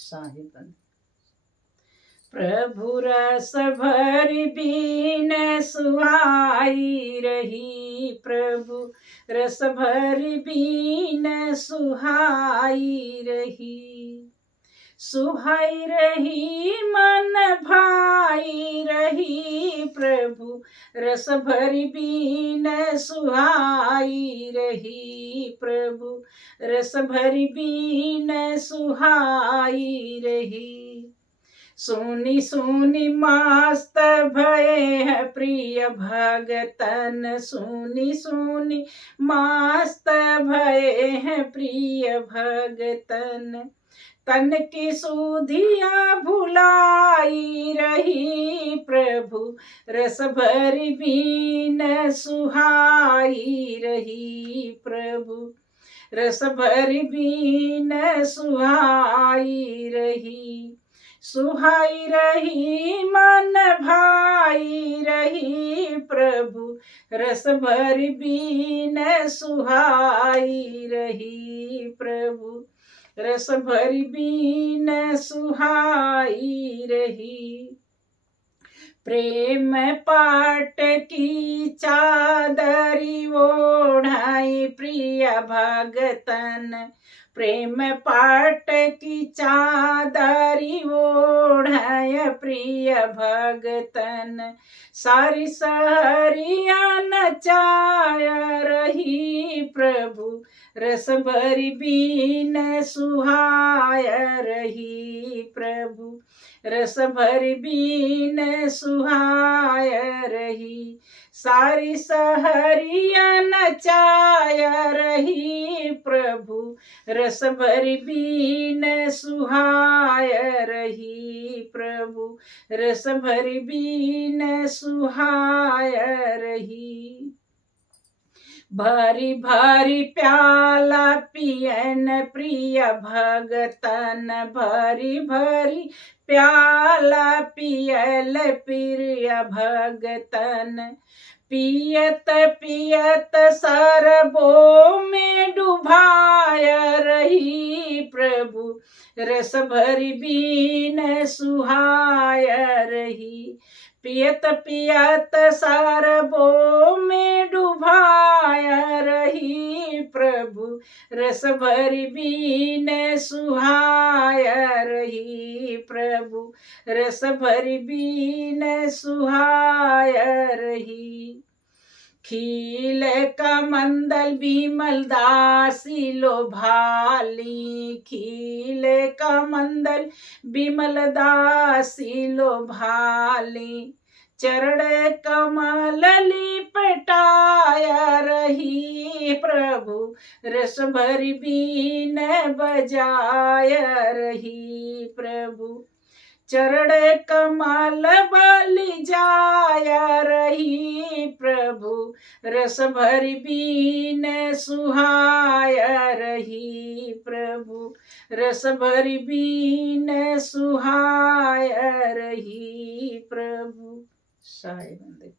साहिबन। प्रभु रस भरी बीन सुहाई रही, प्रभु रस भरी बीन सुहाई रही। सुहाई रही मन भाई रही, प्रभु रस भरी बीन सुहाई रही, प्रभु रस भरी बीन सुहाई रही। सुनी सुनी मस्त भये है प्रिय भगतन, सुनी सुनी मस्त भये है प्रिय भगतन। तन की सुधिया भुलाई रही, प्रभु रस भरी बीन सुहाई रही, प्रभु रस भरी बीन सुहाई रही। सुहाई रही मन भाई रही, प्रभु रस भरी बीन सुहाई रही, प्रभु रस भरी बीन सुहाई रही। प्रेम पाट की चादरी ओढ़ाई प्रिय भगतन, प्रेम पाट की चादरी ओढ़ाय प्रिय भगतन। सारी सहरिया नचाय रही, प्रभु रस भरी बीन सुहाय रही, प्रभु रस भरी बीन सुहाय रही। सारी सहरिया नचाय रही, प्रभु रस भरी बीन सुहाय रही, प्रभु रस भरी बीन सुहाय रही। भरी भरी प्याला पियन प्रिय भगतन, भरी भरी प्याला पियल प्रिय भगतन। पियत पियत सरबो में डुबाय रही, प्रभु रस भरी बीन सुहाय रही। पियत पियत सरबो में डुबाय रही, प्रभु रस भरी बीन सुहाय रही, प्रभु रस भरी बीन सुहाय रही। खील कमंदल बिमल दासी लोभाली, खील कमंदल बिमल दासी लोभाली। चरण कमल लिपटाय रही, प्रभु रस भरी बीन बजाय रही, प्रभु चरण कमल बलि जाय रही, प्रभु रस भरी बीन सुहाय रही, प्रभु रस भरी बीन सुहाय रही, प्रभु साहिब।